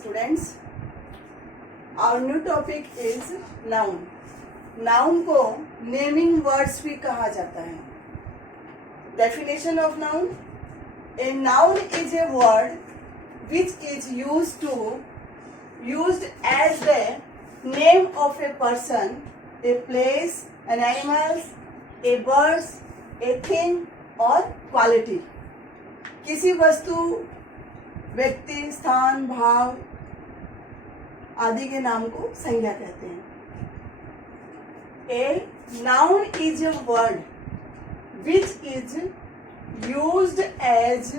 students, our new topic is noun. Noun को naming words भी कहा जाता है. Definition of noun: a noun is a word which is used as the name of a person, a place, an animal, a bird, a thing or quality. किसी वस्तु, व्यक्ति, स्थान, भाव आदि के नाम को संज्ञा कहते हैं. A noun is a word which is used as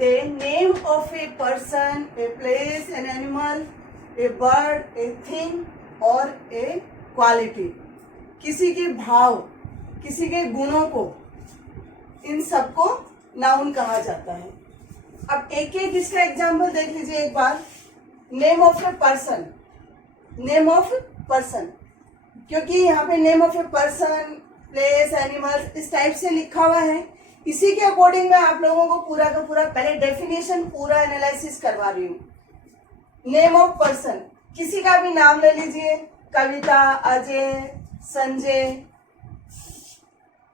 the name of a person, a place, an animal, a bird, a thing or a quality. किसी के भाव, किसी के गुणों को, इन सबको नाउन कहा जाता है. अब एक एक इसका एग्जाम्पल देख लीजिए एक बार. Name of a person, name of person, क्योंकि यहाँ पे name of a person, place, animal इस टाइप से लिखा हुआ है. इसी के अकॉर्डिंग मैं आप लोगों को पूरा का पूरा पहले डेफिनेशन पूरा एनालिसिस करवा रही हूँ. नेम ऑफ पर्सन, किसी का भी नाम ले लीजिए. कविता, अजय, संजय,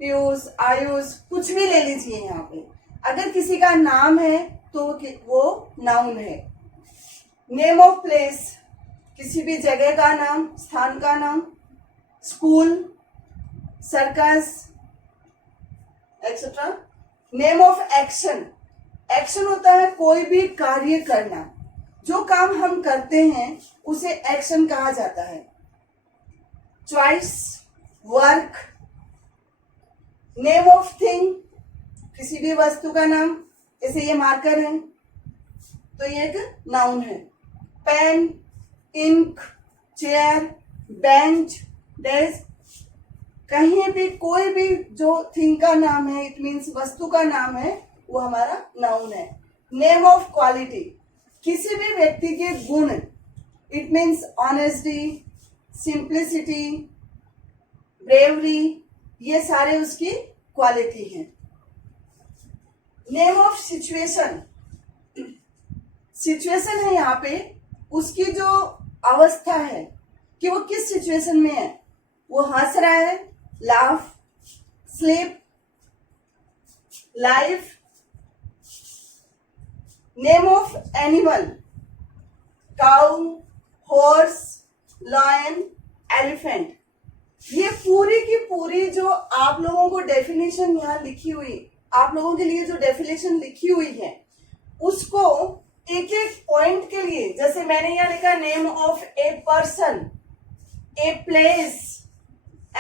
पीयूष, आयुष, कुछ भी ले लीजिए. यहाँ पे अगर किसी का नाम है तो वो नाउन है. नेम ऑफ प्लेस, किसी भी जगह का नाम, स्थान का नाम. School, circus etcetera. Name of action, action होता है कोई भी कार्य करना. जो काम हम करते हैं उसे एक्शन कहा जाता है. Choice, work. Name of thing, किसी भी वस्तु का नाम, जैसे ये मार्कर है तो ये एक नाउन है. Pen, ink, chair, bench, desk, कहीं भी कोई भी जो थिंग का नाम है, इट मीन्स वस्तु का नाम है, वो हमारा नाउन है. नेम ऑफ क्वालिटी, किसी भी व्यक्ति के गुण, it means honesty, simplicity, bravery, ये सारे उसकी क्वालिटी हैं. नेम ऑफ सिचुएशन, सिचुएशन है यहाँ पे उसकी जो अवस्था है कि वो किस सिचुएशन में है. वो हंस रहा है, laugh, sleep, life. Name of animal, cow, horse, lion, elephant. ये पूरी की पूरी जो आप लोगों को डेफिनेशन यहाँ लिखी हुई, आप लोगों के लिए जो डेफिनेशन लिखी हुई है, उसको एक एक पॉइंट के लिए, जैसे मैंने यहाँ लिखा name of a person, a place,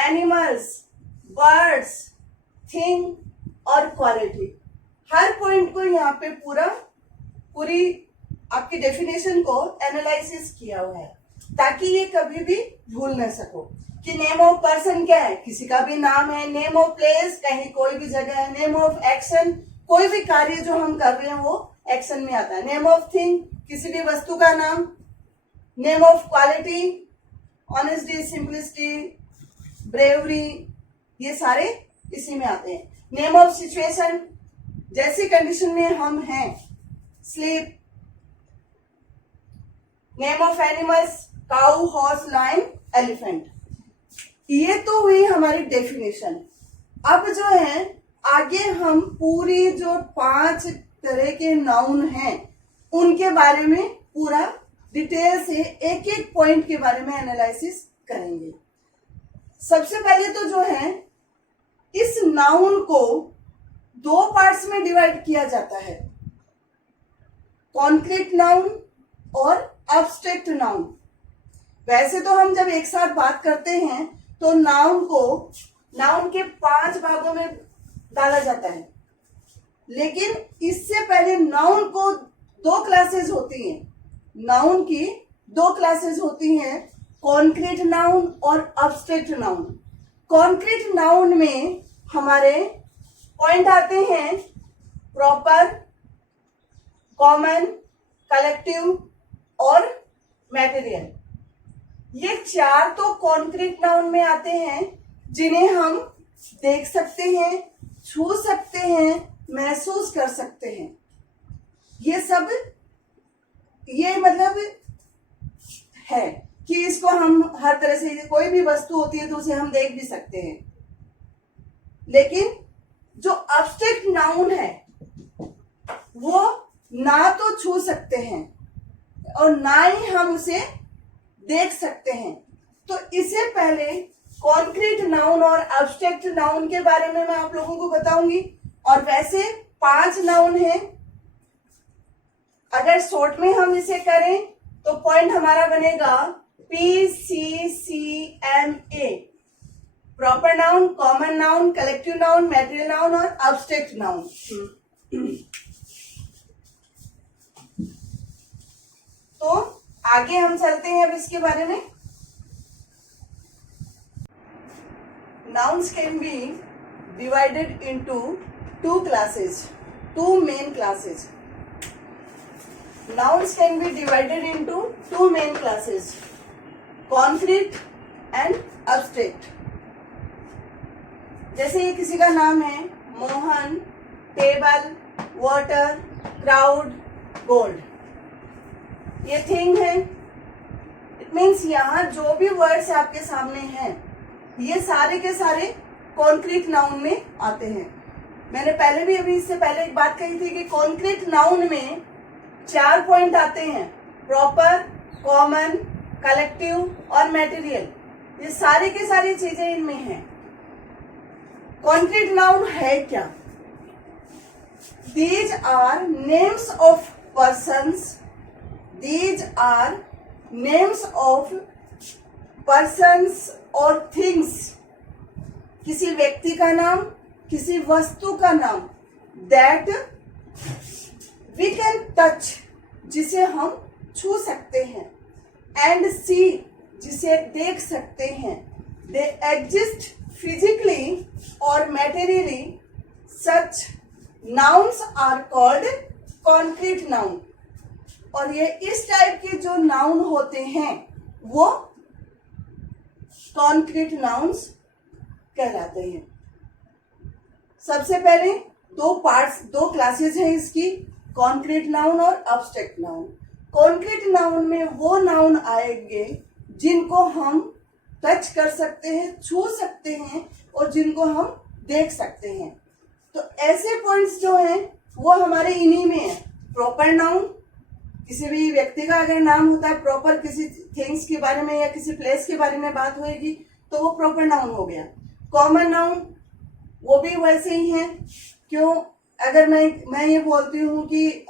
animals, birds, thing और क्वालिटी. हर पॉइंट को यहाँ पे पूरी आपकी डेफिनेशन को एनालिसिस किया हुआ है ताकि ये कभी भी भूल न सको कि नेम ऑफ पर्सन क्या है, किसी का भी नाम है. नेम ऑफ प्लेस, कहीं कोई भी जगह है. नेम ऑफ एक्शन, कोई भी कार्य जो हम कर रहे हैं वो एक्शन में आता है. नेम ऑफ थिंग, किसी भी वस्तु का नाम. Name of quality, honesty, simplicity, bravery, ये सारे इसी में आते हैं. नेम ऑफ सिचुएशन, जैसी कंडीशन में हम हैं, sleep. Name of animals, cow, horse, lion, elephant. ये तो हुई हमारी डेफिनेशन. अब जो है आगे हम पूरी जो 5 तरह के नाउन हैं उनके बारे में पूरा डिटेल से एक एक पॉइंट के बारे में एनालिसिस करेंगे. सबसे पहले तो जो है इस नाउन को 2 पार्ट्स में डिवाइड किया जाता है. कॉन्क्रीट नाउन और एब्स्ट्रैक्ट नाउन. वैसे तो हम जब एक साथ बात करते हैं तो नाउन के 5 भागों में डाला जाता है, लेकिन इससे पहले नाउन को 2 क्लासेस होती हैं. नाउन की 2 क्लासेस होती हैं, कॉन्क्रीट नाउन और एब्स्ट्रैक्ट नाउन. कॉन्क्रीट नाउन में हमारे पॉइंट आते हैं प्रॉपर, कॉमन, कलेक्टिव और मटेरियल. ये 4 तो कॉन्क्रीट नाउन में आते हैं जिन्हें हम देख सकते हैं, छू सकते हैं, महसूस कर सकते हैं. ये सब ये मतलब है कि इसको हम हर तरह से, कोई भी वस्तु होती है तो उसे हम देख भी सकते हैं, लेकिन जो एब्स्ट्रैक्ट नाउन है वो ना तो छू सकते हैं और ना ही हम उसे देख सकते हैं। तो इससे पहले कॉन्क्रीट नाउन और एब्स्ट्रैक्ट नाउन के बारे में मैं आप लोगों को बताऊंगी। और वैसे 5 नाउन हैं, अगर शॉर्ट में हम इसे करें तो पॉइंट हमारा बनेगा PCCMA, proper noun, common noun, collective noun, material noun और एब्स्ट्रैक्ट नाउन। तो आगे हम चलते हैं अब इसके बारे में। Nouns can be divided into 2 classes, 2 main classes. Nouns can be divided into 2 main classes, concrete and abstract. जैसे ये किसी का नाम है Mohan, table, water, crowd, gold, ये थिंग है। इट मीन्स यहाँ जो भी वर्ड्स आपके सामने हैं ये सारे के सारे कॉन्क्रीट नाउन में आते हैं। मैंने पहले भी अभी इससे पहले एक बात कही थी कि कॉन्क्रीट नाउन में 4 पॉइंट आते हैं, प्रॉपर, कॉमन, कलेक्टिव और मटेरियल। ये सारी की सारी चीजें इनमें हैं। कॉन्क्रीट नाउन है क्या? These are names of persons, these are names of persons और थिंग्स, किसी व्यक्ति का नाम, किसी वस्तु का नाम, दैट वी कैन टच, जिसे हम छू सकते हैं, एंड सी, जिसे देख सकते हैं। दे एग्जिस्ट फिजिकली और materially, such nouns are called concrete noun. और ये इस टाइप के जो नाउन होते हैं वो कॉन्क्रीट नाउन्स कहलाते हैं। सबसे पहले 2 पार्ट्स, 2 क्लासेस हैं इसकी, कॉन्क्रीट नाउन और एब्स्ट्रैक्ट नाउन। कॉन्क्रीट नाउन में वो नाउन आएंगे जिनको हम टच कर सकते हैं, छू सकते हैं और जिनको हम देख सकते हैं। तो ऐसे पॉइंट्स जो हैं वो हमारे इन्हीं में है। प्रॉपर नाउन, किसी भी व्यक्ति का अगर नाम होता है प्रॉपर, किसी थिंग्स के बारे में या किसी प्लेस के बारे में बात होगी तो वो प्रॉपर नाउन हो गया। कॉमन नाउन वो भी वैसे ही है। क्यों? अगर मैं ये बोलती हूँ कि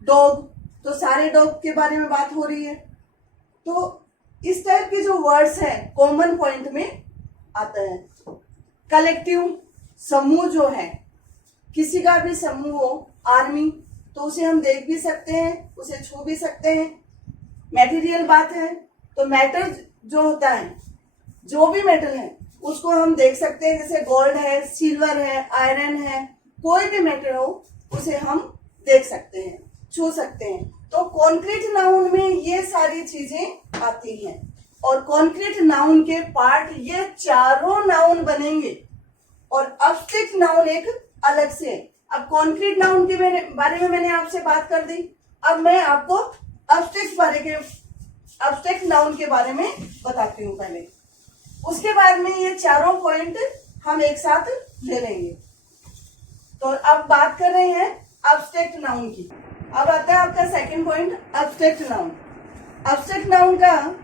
डॉग, तो सारे डॉग के बारे में बात हो रही है। तो इस टाइप के जो वर्ड्स हैं कॉमन पॉइंट में आता है। कलेक्टिव समूह जो है, किसी का भी समूह हो, आर्मी, तो उसे हम देख भी सकते हैं, उसे छू भी सकते हैं। मैटेरियल बात है तो मैटर जो होता है, जो भी मेटल है उसको हम देख सकते हैं, जैसे गोल्ड है, सिल्वर है, आयरन है, कोई भी मेटल हो उसे हम देख सकते हैं, छू सकते हैं। तो कॉन्क्रीट नाउन में ये सारी चीजें आती हैं। और कॉन्क्रीट नाउन के पार्ट ये चारों नाउन बनेंगे और एब्स्ट्रैक्ट नाउन एक अलग से। अब कॉन्क्रीट नाउन के बारे में मैंने आपसे बात कर दी, अब मैं आपको एब्स्ट्रैक्ट नाउन के बारे में बताती हूँ पहले। उसके बाद में ये चारों पॉइंट हम एक साथ ले लेंगे। तो अब बात कर रहे हैं एब्स्ट्रैक्ट नाउन की। अब आता है आपका second point, abstract noun. Abstract noun का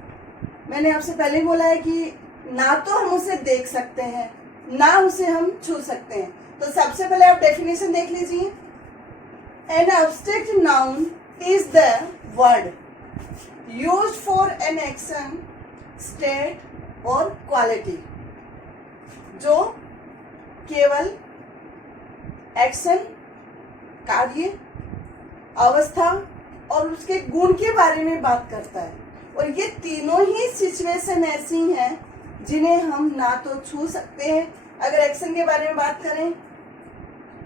मैंने आपसे पहले बोला है कि ना तो हम उसे देख सकते हैं ना उसे हम छू सकते हैं। तो सबसे पहले आप डेफिनेशन देख लीजिए। An abstract noun is the word used for an action, state और क्वालिटी, जो केवल एक्शन, कार्य, अवस्था और उसके गुण के बारे में बात करता है। और ये तीनों ही सिचुएशन ऐसी हैं जिन्हें हम ना तो छू सकते हैं, अगर एक्शन के बारे में बात करें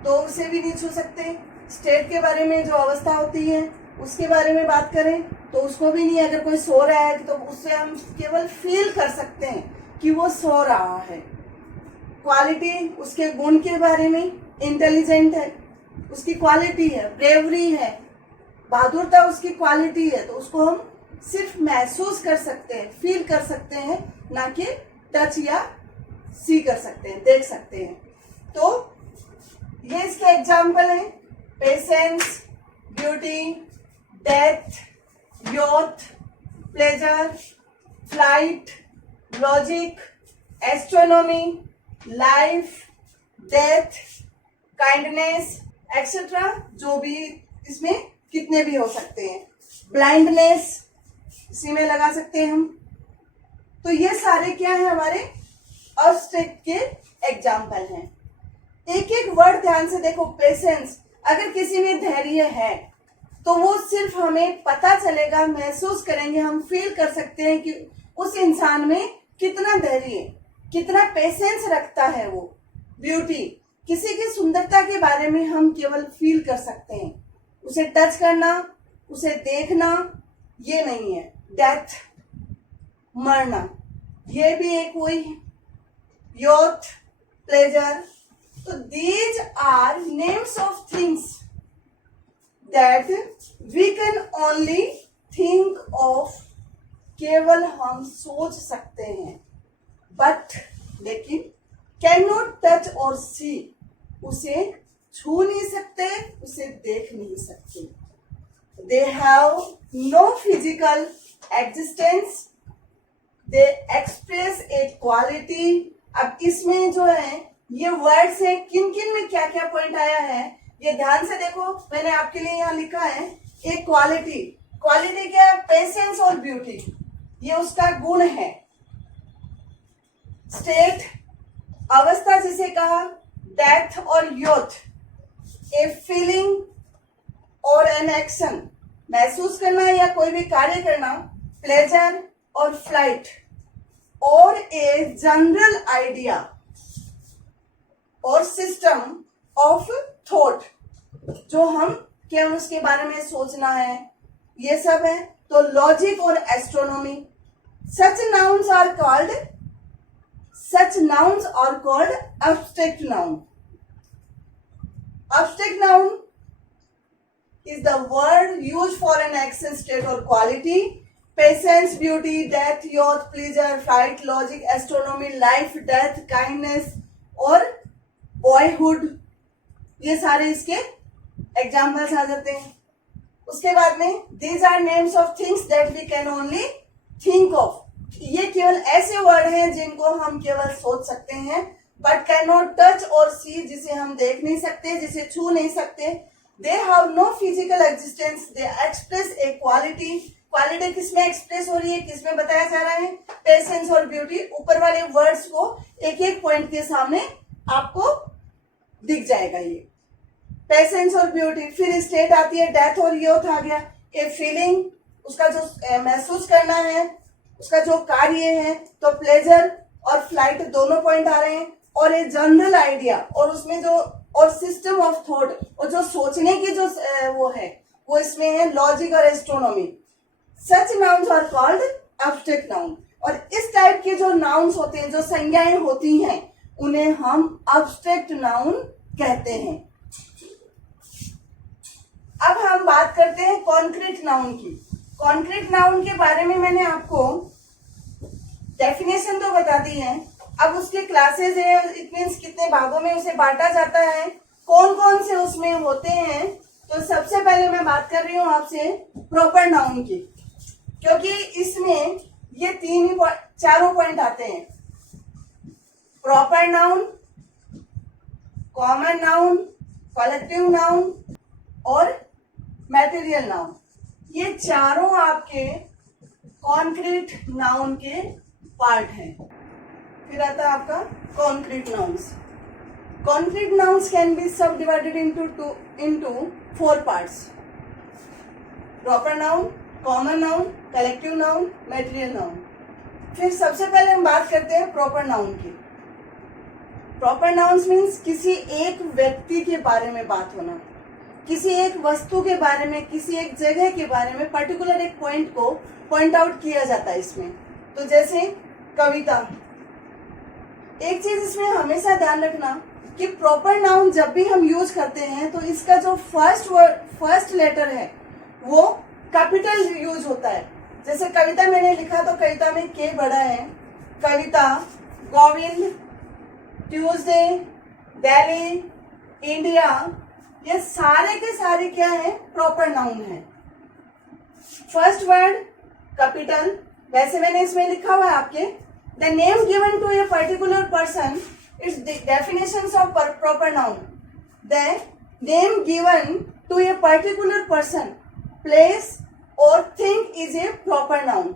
तो उसे भी नहीं छू सकते, स्टेट के बारे में जो अवस्था होती है उसके बारे में बात करें तो उसको भी नहीं, अगर कोई सो रहा है तो उससे हम केवल फील कर सकते हैं कि वो सो रहा है। क्वालिटी, उसके गुण के बारे में, इंटेलिजेंट है, उसकी क्वालिटी है, ब्रेवरी है, बहादुरता उसकी क्वालिटी है, तो उसको हम सिर्फ महसूस कर सकते हैं, फील कर सकते हैं, ना कि टच या सी कर सकते हैं, देख सकते हैं। तो ये इसके एग्जाम्पल हैं, patience, beauty, death, youth, pleasure, flight, logic, astronomy, life, death, kindness etcetera, जो भी इसमें कितने भी हो सकते हैं, ब्लाइंडनेस इसी में लगा सकते हैं हम। तो ये सारे क्या है, हमारे अब्स्ट्रैक्ट के एग्जाम्पल हैं। एक एक वर्ड ध्यान से देखो। पेशेंस, अगर किसी में धैर्य है तो वो सिर्फ हमें पता चलेगा, महसूस करेंगे, हम फील कर सकते हैं कि उस इंसान में कितना धैर्य, कितना पेशेंस रखता है वो। ब्यूटी, किसी की सुंदरता के बारे में हम केवल फील कर सकते हैं, उसे टच करना, उसे देखना ये नहीं है। डेथ, मरना, ये भी एक वही है। यूथ, प्लेजर, तो these are names of things that we can only think of, केवल हम सोच सकते हैं, बट लेकिन कैन नॉट टच और सी, उसे छू नहीं सकते, उसे देख नहीं सकते। They have no physical existence, they express a quality. अब इसमें जो है ये वर्ड्स हैं, किन किन में क्या क्या पॉइंट आया है ये ध्यान से देखो। मैंने आपके लिए यहाँ लिखा है एक क्वालिटी। क्वालिटी क्या है? पेशेंस और ब्यूटी, ये उसका गुण है। स्टेट, अवस्था जिसे कहा। डेथ और यूथ, ए फीलिंग और एन एक्शन, महसूस करना या कोई भी कार्य करना। प्लेजर और फ्लाइट, और ए जनरल आइडिया और सिस्टम ऑफ थॉट, जो हम केवल उसके बारे में सोचना है, ये सब है। तो लॉजिक और astronomy, such nouns are called abstract noun. Abstract noun is the word used for an action, state or quality. Patience, beauty, death, youth, pleasure, flight, logic, astronomy, life, death, kindness और boyhood, ये सारे इसके examples आ जाते हैं। उसके बाद में these are names of things that we can only think of, ये केवल ऐसे वर्ड हैं जिनको हम केवल सोच सकते हैं, बट कैन नॉट टच और सी, जिसे हम देख नहीं सकते, जिसे छू नहीं सकते। They have no physical existence, they express a quality. Quality किसमें एक्सप्रेस हो रही है, किसमें बताया जा रहा है? पेशेंस और ब्यूटी। ऊपर वाले वर्ड्स को एक एक पॉइंट के सामने आपको दिख जाएगा ये, पेशेंस और ब्यूटी। फिर स्टेट आती है, डेथ और यूथ आ गया। ए फीलिंग, उसका जो महसूस करना है, उसका जो कार्य है। तो प्लेजर और फ्लाइट दोनों पॉइंट आ रहे हैं। और ए जनरल आइडिया, और उसमें जो और सिस्टम ऑफ थॉट, और जो सोचने की जो वो है वो इसमें है। लॉजिक और astronomy, such nouns are called abstract noun. और इस टाइप के जो नाउन्स होते हैं, जो संज्ञाएं होती हैं, उन्हें हम एब्स्ट्रैक्ट नाउन कहते हैं। अब हम बात करते हैं कॉन्क्रीट नाउन की। कॉन्क्रीट नाउन के बारे में मैंने आपको डेफिनेशन तो बता दी है। अब उसके क्लासेस है, इट मीन्स कितने भागों में उसे बांटा जाता है, कौन कौन से उसमें होते हैं। तो सबसे पहले मैं बात कर रही हूँ आपसे प्रॉपर नाउन की, क्योंकि इसमें ये चारों पॉइंट आते हैं। Proper noun, common noun, collective noun और मटेरियल नाउन, ये चारों आपके कॉन्क्रीट नाउन के पार्ट हैं। फिर आता है आपका concrete nouns. Concrete nouns can be subdivided into 4 parts: proper noun, common noun, collective noun, material noun. फिर सबसे पहले हम बात करते हैं प्रॉपर नाउन की। प्रॉपर नाउन्स मीन्स किसी एक व्यक्ति के बारे में बात होना, किसी एक वस्तु के बारे में, किसी एक जगह के बारे में, पर्टिकुलर एक पॉइंट को पॉइंट आउट किया जाता है इसमें। तो जैसे कविता। एक चीज इसमें हमेशा ध्यान रखना कि प्रॉपर नाउन जब भी हम यूज करते हैं तो इसका जो फर्स्ट लेटर है वो कैपिटल यूज होता है। जैसे कविता मैंने लिखा तो कविता में के बड़ा है। कविता, गोविंद, ट्यूसडे, दिल्ली, इंडिया, ये सारे के सारे क्या है? प्रॉपर नाउन है। फर्स्ट वर्ड कैपिटल, वैसे मैंने इसमें लिखा हुआ है आपके, the name given to a particular person, it's definitions of proper noun. The name given to a particular person, place और thing is a proper noun.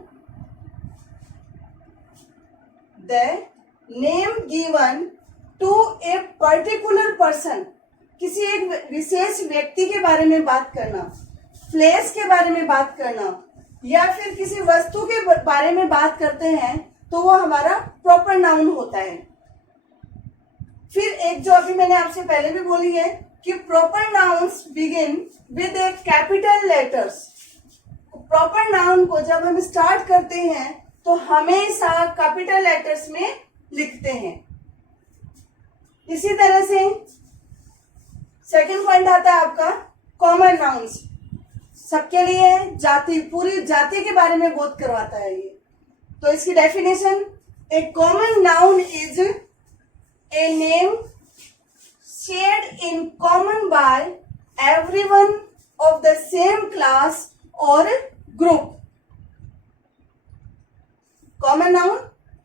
The name given to a particular person, किसी एक विशेष व्यक्ति के बारे में बात करना, place के बारे में बात करना, या फिर किसी वस्तु के बारे में बात करते हैं तो वो हमारा प्रॉपर नाउन होता है। फिर एक जो अभी मैंने आपसे पहले भी बोली है कि proper nouns begin with A capital letters. Proper noun को जब हम स्टार्ट करते हैं तो हमेशा कैपिटल लेटर्स में लिखते हैं। इसी तरह से सेकंड पॉइंट आता है आपका कॉमन नाउन्स। सबके लिए जाति, पूरी जाति के बारे में बोध करवाता है ये। तो इसकी definition, a common noun is a name shared in common by everyone of the same class और ग्रुप। कॉमन नाउन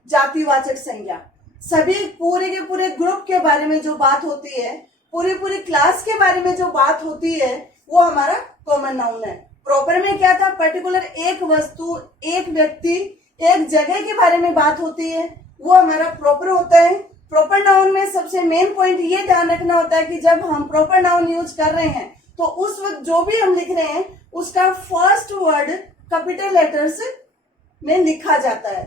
जातिवाचक संज्ञा, सभी पूरे के पूरे ग्रुप के बारे में जो बात होती है, पूरी क्लास के बारे में जो बात होती है, वो हमारा कॉमन नाउन है। प्रॉपर में क्या था? पर्टिकुलर एक वस्तु, एक व्यक्ति, एक जगह के बारे में बात होती है, वो हमारा प्रॉपर होता है। प्रॉपर नाउन में सबसे मेन पॉइंट ये ध्यान रखना होता है कि जब हम प्रॉपर नाउन यूज कर रहे हैं तो उस वक्त जो भी हम लिख रहे हैं उसका फर्स्ट वर्ड कैपिटल लेटर्स में लिखा जाता है।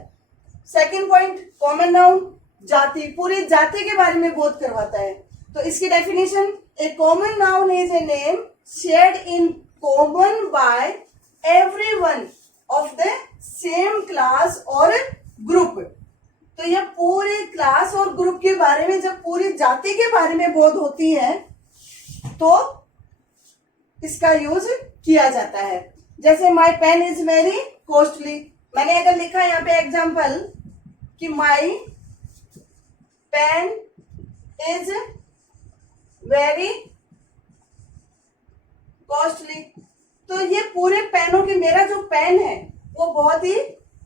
सेकंड पॉइंट, कॉमन नाउन जाति, पूरी जाति के बारे में बोध करवाता है। तो इसकी definition, a common noun is a name shared in common by everyone of the same class और ग्रुप। तो ये पूरे क्लास और ग्रुप के बारे में, जब पूरी जाति के बारे में बोध होती है तो इसका यूज किया जाता है। जैसे my pen is very costly, मैंने अगर लिखा यहाँ पे एग्जाम्पल कि my pen is very costly, तो ये पूरे पेनों की, मेरा जो पेन है वो बहुत ही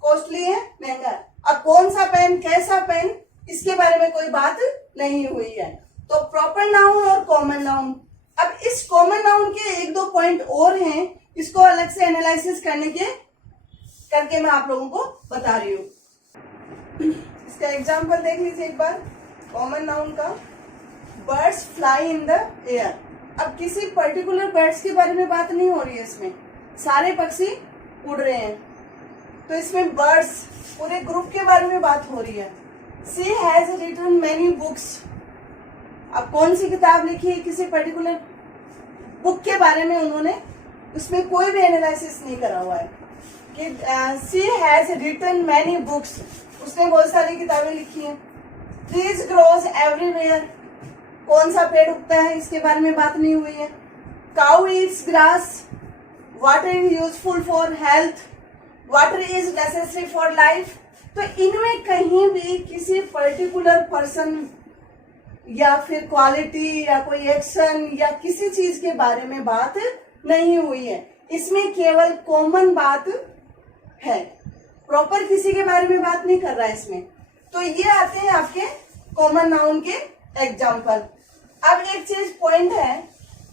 कॉस्टली है, महंगा। अब कौन सा पेन, कैसा पेन, इसके बारे में कोई बात नहीं हुई है। तो प्रॉपर नाउन और कॉमन नाउन। अब इस कॉमन नाउन के एक दो पॉइंट और हैं, इसको अलग से एनालिसिस करके मैं आप लोगों को बता रही हूँ। इसका एग्जाम्पल देख लीजिए एक बार कॉमन नाउन का। Birds fly in the air. अब किसी पर्टिकुलर बर्ड्स के बारे में बात नहीं हो रही है, इसमें सारे पक्षी उड़ रहे हैं, तो इसमें बर्ड्स पूरे ग्रुप के बारे में बात हो रही है। She has written many books. अब कौन सी किताब लिखी है, किसी पर्टिकुलर बुक के बारे में उन्होंने, उसमें कोई भी एनालिसिस नहीं करा हुआ है कि she has written many books, उसने बहुत सारी किताबें लिखी हैं। ट्रीज ग्रोज एवरीवेयर, कौन सा पेड़ उगता है इसके बारे में बात नहीं हुई है। Cow Yeats grass, water is useful for health, water is necessary for life. तो इनमें कहीं भी किसी पर्टिकुलर पर्सन या फिर क्वालिटी या कोई एक्शन या किसी चीज के बारे में बात नहीं हुई है, इसमें केवल कॉमन बात है, प्रॉपर किसी के बारे में बात नहीं कर रहा है इसमें। तो ये आते हैं आपके कॉमन नाउन के एग्जाम्पल। अब एक चीज पॉइंट है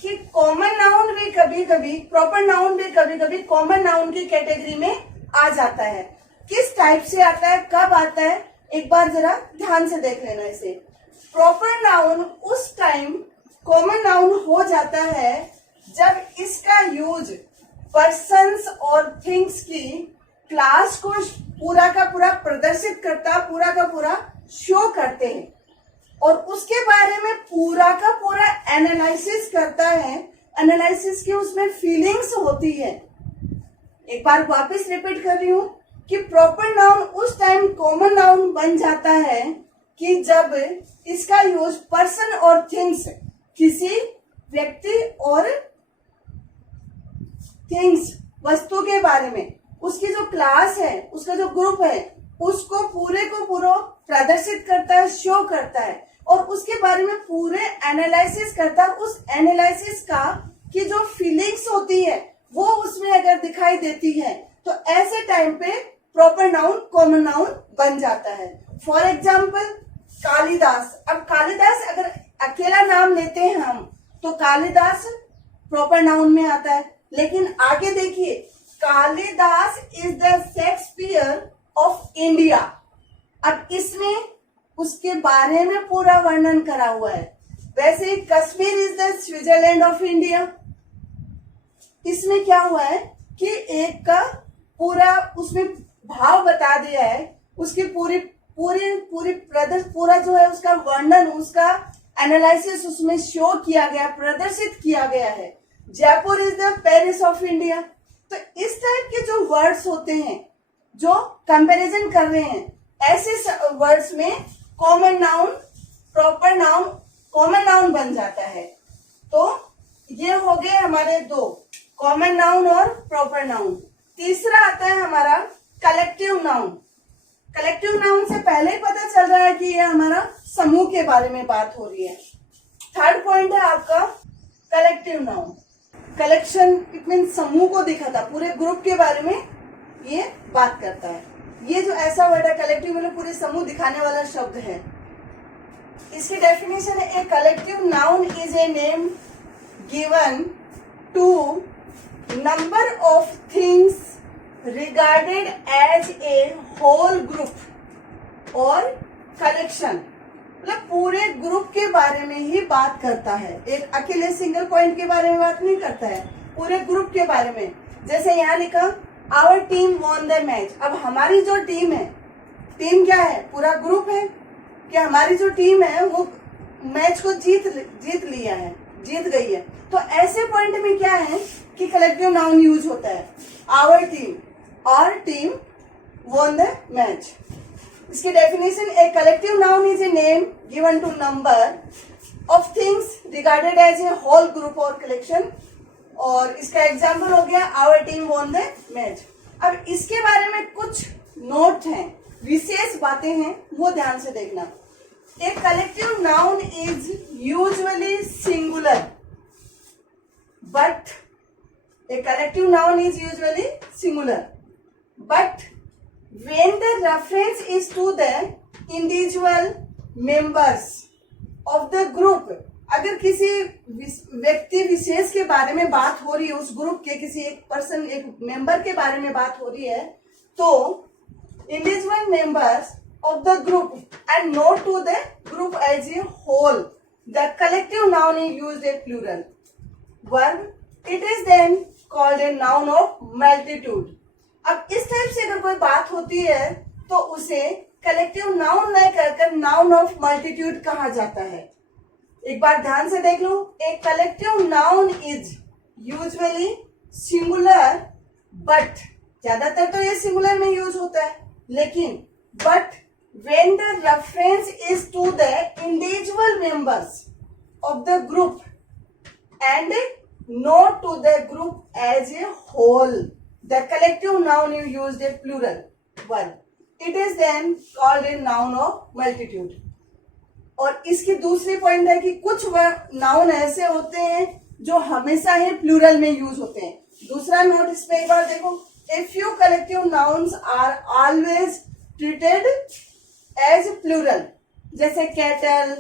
कि कॉमन नाउन भी कभी कभी, प्रॉपर नाउन भी कभी कभी कॉमन नाउन की कैटेगरी में आ जाता है। किस टाइप से आता है, कब आता है, एक बार जरा ध्यान से देख लेना इसे। प्रॉपर नाउन उस टाइम कॉमन नाउन हो जाता है जब इसका यूज पर्सन्स और थिंग्स की क्लास को पूरा का पूरा प्रदर्शित करता, पूरा का पूरा शो करते हैं और उसके बारे में पूरा का पूरा एनालिसिस करता है। एनालिसिस की उसमें फीलिंग्स होती है। एक बार वापस रिपीट कर रही हूं कि प्रॉपर नाउन उस टाइम कॉमन नाउन बन जाता है कि जब इसका यूज पर्सन और थिंग्स, किसी व्यक्ति और थिंग्स, वस्तु के बारे में, उसकी जो क्लास है, उसका जो ग्रुप है, उसको पूरे को पूरा प्रदर्शित करता है, शो करता है और उसके बारे में पूरे एनालिसिस करता है। उस एनालिसिस का की जो फीलिंग्स होती है वो उसमें अगर दिखाई देती है तो ऐसे टाइम पे प्रॉपर नाउन कॉमन नाउन बन जाता है। For example Kalidas. अब कालिदास अगर अकेला नाम लेते हैं हम तो कालिदास प्रॉपर नाउन में आता है, लेकिन आगे देखिए Kalidas is the Shakespeare of India. अब इसमें उसके बारे में पूरा वर्णन करा हुआ है। वैसे ही Kashmir is the Switzerland of India. इसमें क्या हुआ है कि एक का पूरा उसमें भाव बता दिया है, उसकी पूरी पूरी पूरी पूरा जो है उसका वर्णन, उसका एनालिसिस उसमें शो किया गया, प्रदर्शित किया गया है। Jaipur is the Paris of India. तो इस टाइप के जो वर्ड्स होते हैं जो कंपैरिजन कर रहे हैं, ऐसे वर्ड्स में common noun, proper noun, common noun बन जाता है। तो ये हो गए हमारे दो, कॉमन नाउन और प्रॉपर नाउन। तीसरा आता है हमारा कलेक्टिव नाउन। कलेक्टिव नाउन से पहले ही पता चल रहा है कि ये हमारा समूह के बारे में बात हो रही है। थर्ड पॉइंट है आपका collective noun. Collection it mean समूह को दिखाता, पूरे ग्रुप के बारे में ये बात करता है। ये जो ऐसा वर्ड है कलेक्टिव मतलब पूरे समूह दिखाने वाला शब्द है। इसकी डेफिनेशन है a collective noun is a name given to number of things regarded as a whole group और collection, मतलब पूरे ग्रुप के बारे में ही बात करता है। एक अकेले सिंगल पॉइंट के बारे में बात नहीं करता है, पूरे ग्रुप के बारे में। जैसे यहाँ लिखा our team won the match. अब हमारी जो टीम है, टीम क्या है, पूरा ग्रुप है कि हमारी जो टीम है वो मैच को जीत लिया है, जीत गई है। तो ऐसे पॉइंट में क्या है कि कलेक्टिव नाउन यूज होता है। आवर टीम और टीम won the match। इसकी definition a collective noun is a name given to number of things regarded as a whole group और कलेक्शन। और इसका एग्जाम्पल हो गया our team won the match. अब इसके बारे में कुछ नोट हैं, विशेष बातें हैं, वो ध्यान से देखना। ए collective noun is usually singular but a collective noun is usually singular, but when the reference is to the individual members of the group, अगर किसी व्यक्ति विशेष के बारे में बात हो रही है, उस ग्रुप के किसी एक पर्सन, एक मेंबर के बारे में बात हो रही है, तो individual members of the group and not to the group as a whole, the collective noun is used as plural verb, it is then called a noun of multitude। अब इस टाइप से अगर कोई बात होती है तो उसे कलेक्टिव नाउन न कहकर नाउन ऑफ मल्टीट्यूड कहा जाता है। एक बार ध्यान से देख लो, a collective noun is usually singular but, ज्यादातर तो ये सिंगुलर में यूज होता है, लेकिन but when the reference is to the individual members of the group and not to the group as a whole, the collective noun is used as plural verb, it is then called a noun of multitude। और इसकी दूसरी point है कि कुछ noun ऐसे होते हैं जो हमेशा ही प्लूरल में यूज होते हैं। दूसरा नोट इस पे एक बार देखो, a few collective nouns are always treated as plural, जैसे कैटल,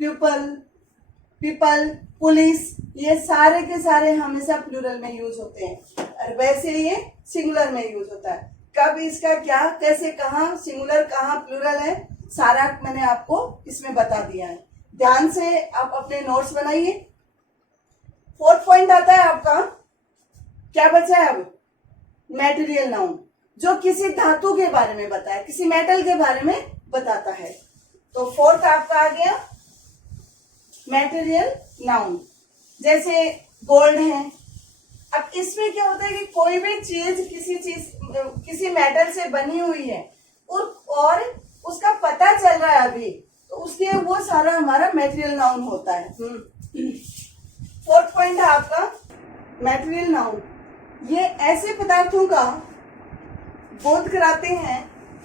पीपल, पुलिस, ये सारे के सारे हमेशा प्लूरल में यूज होते हैं और वैसे ये सिंगुलर में यूज होता है। कब इसका क्या, कैसे, कहाँ सिंगुलर, कहाँ प्लूरल है, सारा मैंने आपको इसमें बता दिया है। ध्यान से आप अपने नोट्स बनाइए। फोर्थ पॉइंट आता है आपका, क्या बचा है अब, मैटेरियल नाउन, जो किसी धातु के बारे में बताया, किसी मेटल के बारे में बताता है। तो फोर्थ आपका आ गया मैटेरियल नाउन। जैसे गोल्ड है, अब इसमें क्या होता है कि कोई भी चीज किसी मेटल से बनी हुई है और उसका पता चल रहा है अभी, तो उसके वो सारा हमारा मैटेरियल नाउन होता है। फोर्थ पॉइंट है आपका मैटेरियल नाउन। ये ऐसे पदार्थों का बोध कराते हैं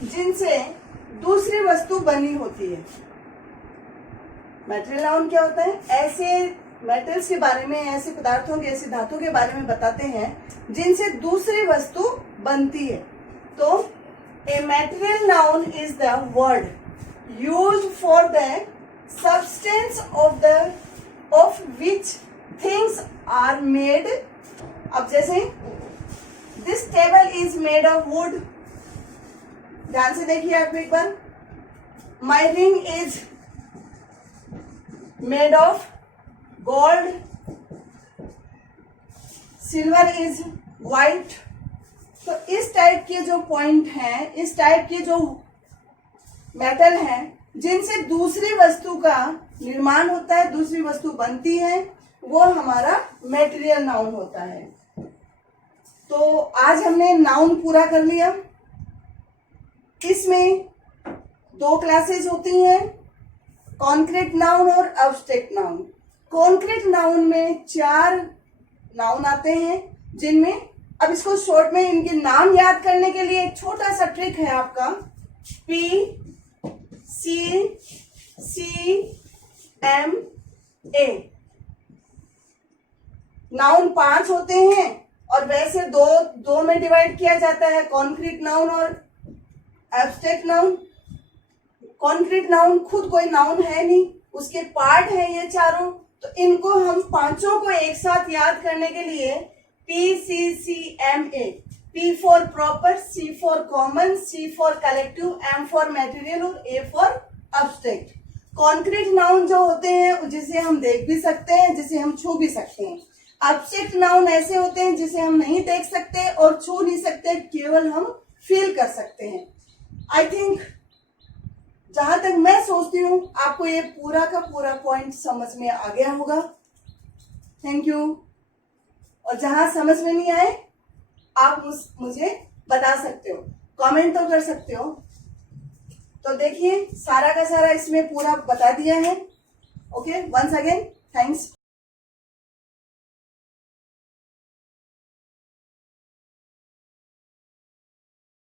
जिनसे दूसरी वस्तु बनी होती है। मेटेरियल नाउन क्या होता है? ऐसे मेटल्स के बारे में, ऐसे पदार्थों के, ऐसे धातु के बारे में बताते हैं जिनसे दूसरी वस्तु बनती है। तो a material noun is the word used for the substance of which things are made. अब जैसे this table is made of wood, ध्यान से देखिए आप एक बार। My ring is made of gold, silver is white. तो इस टाइप के जो पॉइंट हैं, इस टाइप के जो मेटल हैं जिनसे दूसरी वस्तु का निर्माण होता है, दूसरी वस्तु बनती है, वो हमारा मेटेरियल नाउन होता है। तो आज हमने नाउन पूरा कर लिया। इसमें 2 क्लासेस होती हैं, कॉन्क्रीट नाउन और एब्स्ट्रैक्ट नाउन। कॉन्क्रीट नाउन में 4 नाउन आते हैं, जिनमें अब इसको शॉर्ट में इनके नाम याद करने के लिए एक छोटा सा ट्रिक है आपका। P C C M A noun 5 होते हैं और वैसे दो में डिवाइड किया जाता है, कॉन्क्रीट नाउन और एब्स्ट्रैक्ट नाउन। कॉन्क्रीट नाउन खुद कोई नाउन है नहीं, उसके पार्ट हैं ये चारों। तो इनको हम 5 को एक साथ याद करने के लिए PCCMA, P for proper, C for common, C for collective, M for material और A for abstract. Concrete noun जो होते हैं जिसे हम देख भी सकते हैं, जिसे हम छू भी सकते हैं। एब्स्ट्रैक्ट नाउन ऐसे होते हैं जिसे हम नहीं देख सकते और छू नहीं सकते, केवल हम फील कर सकते हैं। आई थिंक जहां तक मैं सोचती हूँ आपको ये पूरा का पूरा पॉइंट समझ में आ गया होगा। Thank you. और जहां समझ में नहीं आए आप मुझे बता सकते हो, कमेंट तो कर सकते हो। तो देखिए सारा का सारा इसमें पूरा बता दिया है। Okay, once again thanks.